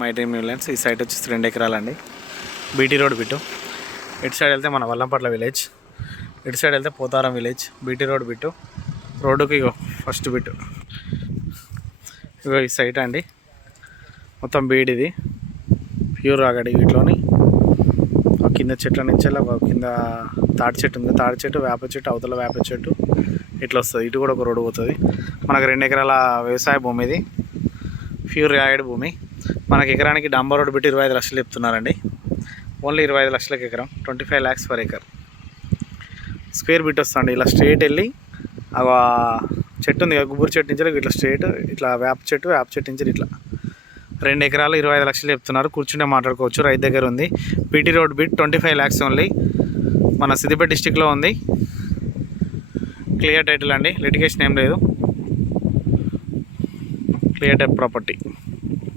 My dream Newlands. ఈ site వచ్చేసి 2 ఎకరాలండి. BT road bit. ఇటు సైడ్ వెళ్తే మన వల్లంపట్ల విలేజ్, ఇటు సైడ్ వెళ్తే Potharam village. BT road bit, రోడ్డుకి ఇగో ఫస్ట్ బిట్టు. ఇగో ఈ సైట్ అండి, మొత్తం బీడిది ప్యూర్ రాగడి. వీటిలోని కింద చెట్ల నుంచి కింద తాటి చెట్టు ఉంది, తాటి చెట్టు, వేప చెట్టు, అవతల వేప చెట్టు ఇట్లా వస్తుంది. ఇటు కూడా ఒక రోడ్డు పోతుంది. మనకు 2 ఎకరాల వ్యవసాయ భూమి, ఇది ప్యూర్ రాగడి భూమి. మనకి ఎకరానికి డాంబర్ రోడ్ పెట్టి 25 లక్షలు చెప్తున్నారండి. ఓన్లీ 25 లక్షలకి ఎకరం, 25 lakhs per acre. Square bit వస్తుంది. ఇలా స్ట్రేట్ వెళ్ళి ఆ చెట్టు ఉంది, గుబురు చెట్టు నుంచి ఇట్లా స్ట్రేట్, ఇట్లా వేప చెట్టు నుంచి ఇట్లా 2 ఎకరాలు 25 లక్షలు చెప్తున్నారు. కూర్చుంటే మాట్లాడుకోవచ్చు. రైతు దగ్గర ఉంది. PT road bit 25 lakhs only. మన సిద్దిపేట డిస్టిక్లో ఉంది. క్లియర్ టైటిల్ అండి, లిటిగేషన్ ఏం లేదు. Clear type property.